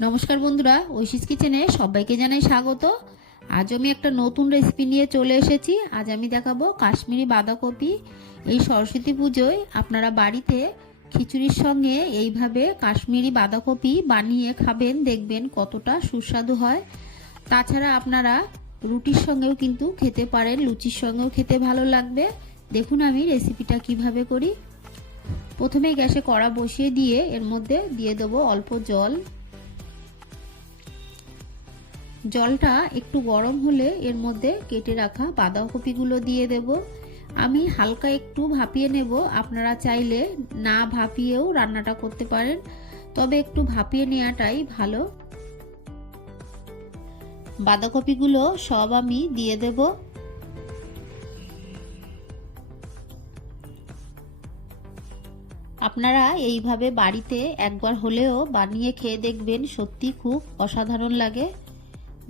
নমস্কার বন্ধুরা, ঐশিস কিচেনে সবাইকে জানাই স্বাগত। আজ আমি একটা নতুন রেসিপি নিয়ে চলে এসেছি। আজ আমি দেখাবো কাশ্মীরি বাঁধাকপি। এই সরস্বতী পুজোয় আপনারা বাড়িতে খিচুড়ির সঙ্গে এইভাবে কাশ্মীরি বাঁধাকপি বানিয়ে খাবেন, দেখবেন কতটা সুস্বাদু হয়। তাছাড়া আপনারা রুটির সঙ্গেও কিন্তু খেতে পারেন, লুচির সঙ্গেও খেতে ভালো লাগবে। দেখুন আমি রেসিপিটা কীভাবে করি। প্রথমে গ্যাসে কড়া বসিয়ে দিয়ে এর মধ্যে দিয়ে দেবো অল্প জল। জলটা একটু গরম হলে এর মধ্যে কেটে রাখা বাঁধাকপিগুলো দিয়ে দেব। আমি হালকা একটু ভাপিয়ে নেব। আপনারা চাইলে না ভাপিয়েও রান্নাটা করতে পারেন, তবে একটু ভাপিয়ে নেওয়াটাই ভালো। বাঁধাকপিগুলো সব আমি দিয়ে দেব। আপনারা এইভাবে বাড়িতে একবার হলেও বানিয়ে খেয়ে দেখবেন সত্যি খুব অসাধারণ লাগে।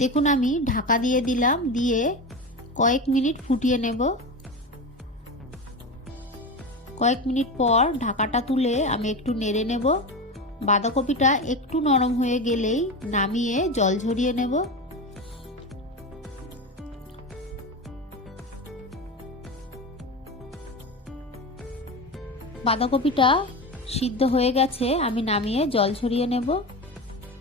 দেখুন আমি ঢাকা দিয়ে দিলাম, দিয়ে কয়েক মিনিট ফুটিয়ে নেব। কয়েক মিনিট পর ঢাকাটা তুলে আমি একটু নেড়ে নেব। বাঁধাকপিটা একটু নরম হয়ে গেলেই নামিয়ে জল ঝরিয়ে নেব। বাঁধাকপিটা সিদ্ধ হয়ে গেছে, আমি নামিয়ে জল ছড়িয়ে নেব।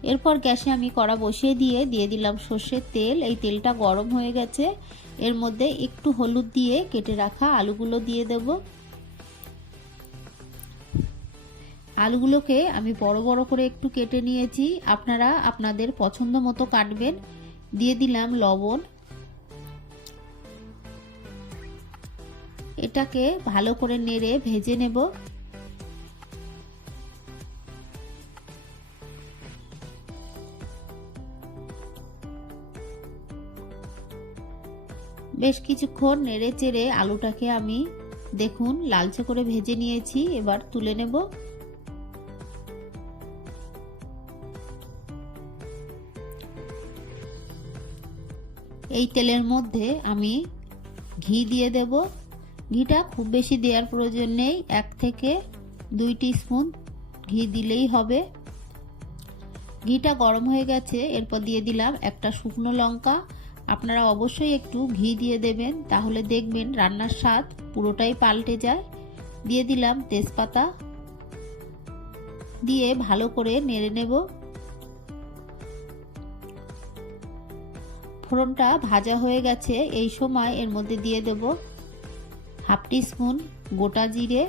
এরপর গ্যাসে আমি কড়া বসিয়ে দিয়ে দিয়ে দিলাম সর্ষের তেল। এই তেলটা গরম হয়ে গেছে। এর মধ্যে একটু হলুদ দিয়ে কেটে রাখা আলুগুলো দিয়ে দেব। আলুগুলোকে আমি বড় বড় করে একটু কেটে নিয়েছি। আপনারা আপনাদের পছন্দ মতো কাটবেন। দিয়ে দিলাম লবণ। এটাকে ভালো করে নেড়ে ভেজে নেব। বেশ কিছুক্ষণ নেড়ে চেড়ে আলুটাকে আমি দেখুন লালচে করে ভেজে নিয়েছি, এবার তুলে নেব। এই তেলের মধ্যে আমি ঘি দিয়ে দেব। ঘিটা খুব বেশি দেওয়ার প্রয়োজন নেই, এক থেকে দুই স্পুন ঘি দিলেই হবে। ঘিটা গরম হয়ে গেছে, এরপর দিয়ে দিলাম একটা শুকনো লঙ্কা। আপনারা অবশ্যই একটু ঘি দিয়ে দেবেন, তাহলে দেখবেন রান্নার স্বাদ পুরোটাই পাল্টে যায়। দিয়ে দিলাম তেজপাতা। দিয়ে ভালো করে নেড়ে নেব। ফোড়নটা ভাজা হয়ে গেছে, এই সময় এর মধ্যে দিয়ে দেব হাফ স্পুন গোটা জিরে।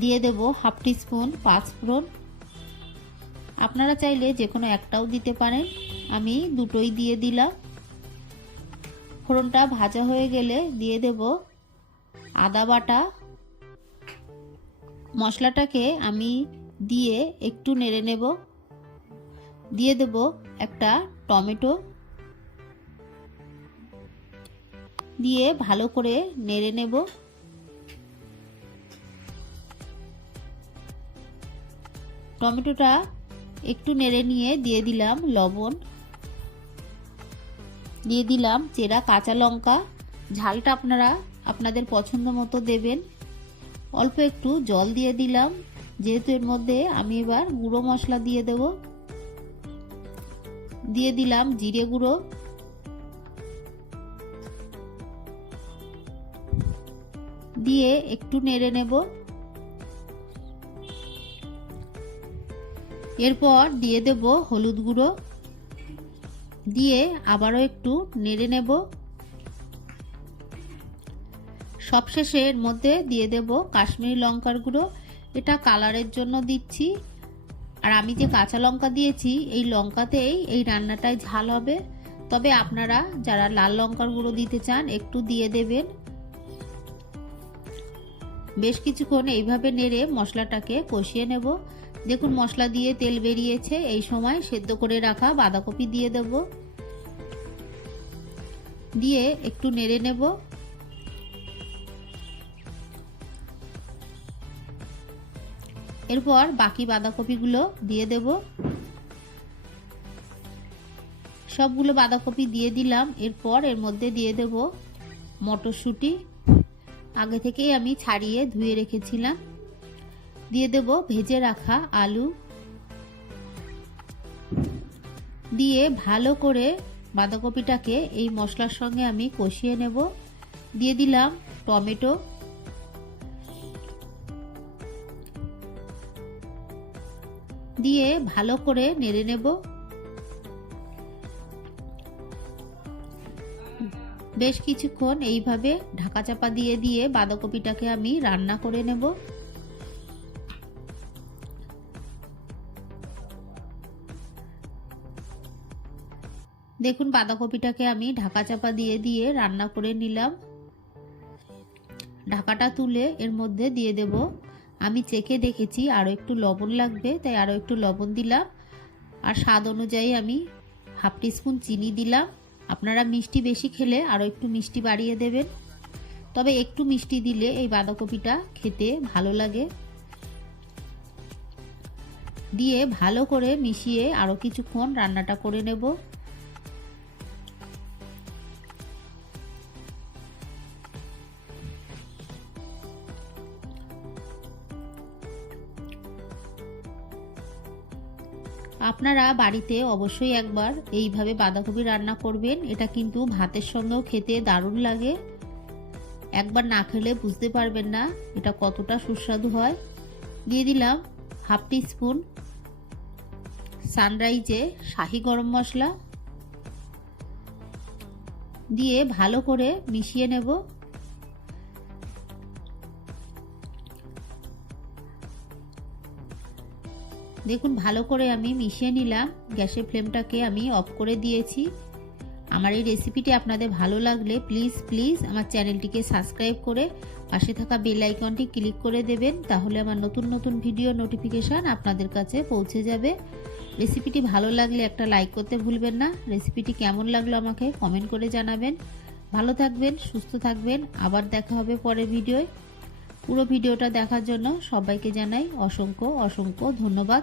দিয়ে দেব হাফ স্পুন পাঁচফোড়ন আপনারা চাইলে যে কোনো একটাও দিতে পারেন। আমি দুটোই দিয়ে দিলাম। ফোড়নটা ভাজা হয়ে গেলে দিয়ে দেব আদা বাটা। মশলাটাকে আমি দিয়ে একটু নেড়ে নেব। দিয়ে দেব একটা টমেটো। দিয়ে ভালো করে নেড়ে নেব। টমেটোটা একটু নেড়ে নিয়ে দিয়ে দিলাম লবণ। দিয়ে দিলাম চেরা কাঁচা লঙ্কা। ঝালটা আপনারা আপনাদের পছন্দ মতো দেবেন। অল্প একটু জল দিয়ে দিলাম। যেহেতু এর মধ্যে আমি এবার গুঁড়ো মশলা দিয়ে দেব। দিয়ে দিলাম জিরে গুঁড়ো। দিয়ে একটু নেড়ে নেব। এরপর দিয়ে দেব হলুদ গুঁড়ো। দিয়ে আবারও একটু নেড়ে নেব। সবশেষে এর মধ্যে দিয়ে দেব কাশ্মীরি লঙ্কার গুঁড়ো। এটা কালারের জন্য দিচ্ছি। আর আমি যে কাঁচা লঙ্কা দিয়েছি, এই লঙ্কাতেই এই রান্নাটায় ঝাল হবে। তবে আপনারা যারা লাল লঙ্কার গুঁড়ো দিতে চান, একটু দিয়ে দেবেন। বেশ কিছুক্ষণ এইভাবে নেড়ে মশলাটাকে কষিয়ে নেব। দেখুন, মশলা দিয়ে তেল বেরিয়েছে। এই সময় সেদ্ধ করে রাখা বাঁধাকপি দিয়ে দেব। দিয়ে একটু নেড়ে নেব। এরপর বাকি বাঁধাকপিগুলো দিয়ে দেব। সবগুলো বাঁধাকপি দিয়ে দিলাম। এরপর এর মধ্যে দিয়ে দেব মটরশুঁটি। আগে থেকেই আমি ছাড়িয়ে ধুয়ে রেখেছিলাম। দিয়ে দেব ভেজে রাখা আলু। দিয়ে ভালো করে বাঁধাকপিটাকে এই মশলার সঙ্গে আমি কষিয়ে নেব। দিয়ে দিলাম টমেটো। দিয়ে ভালো করে নেড়ে নেব। বেশ কিছুক্ষণ এইভাবে ঢাকা চাপা দিয়ে দিয়ে বাঁধাকপিটাকে আমি রান্না করে নেব। দেখুন বাঁধাকপিটাকে আমি ঢাকা চাপা দিয়ে দিয়ে রান্না করে নিলাম। ঢাকাটা তুলে এর মধ্যে দিয়ে দেব। আমি চেকে দেখেছি আরও একটু লবণ লাগবে, তাই আরও একটু লবণ দিলাম। আর স্বাদ অনুযায়ী আমি হাফ টিস্পুন চিনি দিলাম। আপনারা মিষ্টি বেশি খেলে আরও একটু মিষ্টি বাড়িয়ে দেবেন। তবে একটু মিষ্টি দিলে এই বাঁধাকপিটা খেতে ভালো লাগে। দিয়ে ভালো করে মিশিয়ে আরও কিছুক্ষণ রান্নাটা করে নেব। আপনারা বাড়িতে অবশ্যই একবার এইভাবে বাঁধাকপি রান্না করবেন। এটা কিন্তু ভাতের সঙ্গেও খেতে দারুণ লাগে। একবার না খেলে বুঝতে পারবেন না এটা কতটা সুস্বাদু হয়। দিয়ে দিলাম হাফ টি স্পুন সানরাইজে শাহি গরম মশলা। দিয়ে ভালো করে মিশিয়ে নেব। দেখুন, ভালো করে আমি মিশিয়ে নিলাম। গ্যাসের ফ্লেমটাকে আমি অফ করে দিয়েছি। আমার এই রেসিপিটি আপনাদের ভালো লাগলে প্লিজ প্লিজ আমার চ্যানেলটিকে সাবস্ক্রাইব করে পাশে থাকা বেল আইকনটি ক্লিক করে দেবেন, তাহলে আমার নতুন নতুন ভিডিও নোটিফিকেশান আপনাদের কাছে পৌঁছে যাবে। রেসিপিটি ভালো লাগলে একটা লাইক করতে ভুলবেন না। রেসিপিটি কেমন লাগল আমাকে কমেন্ট করে জানাবেন। ভালো থাকবেন, সুস্থ থাকবেন। আবার দেখা হবে পরের ভিডিওয়। পুরো ভিডিওটা দেখার জন্য সবাইকে জানাই অসংখ্য অসংখ্য ধন্যবাদ।